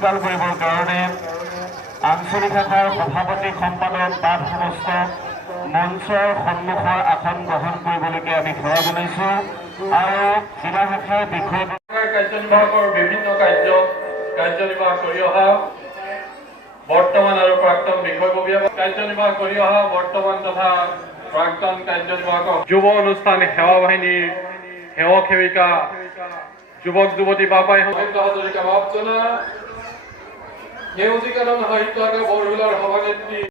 সোনকাল কৰিবৰ কাৰণে আঞ্চলিক শাখাৰ সভাপতি সম্পাদক বাদ সমস্ত মঞ্চৰ সন্মুখৰ আসন গ্ৰহণ কৰিবলৈকে আমি সেৱা জনাইছোঁ আৰু জিলা শাখাৰ বিষয় কাৰ্যনিৰ্বাহকৰ বিভিন্ন কাৰ্যনিৰ্বাহ কৰি অহা বৰ্তমান আৰু প্ৰাক্তন বিষয়ববীয়া কাৰ্যনিৰ্বাহ কৰি অহা বৰ্তমান তথা প্ৰাক্তন কাৰ্যনিৰ্বাহক যুৱ অনুষ্ঠান সেৱা বাহিনীৰ সেৱক সেৱিকা যুৱক যুৱতী বাপাই হাজৰিকা বাপজনা সেউজীকৰণ সাহিত্য বৰহুলাৰ সভানেত্ৰী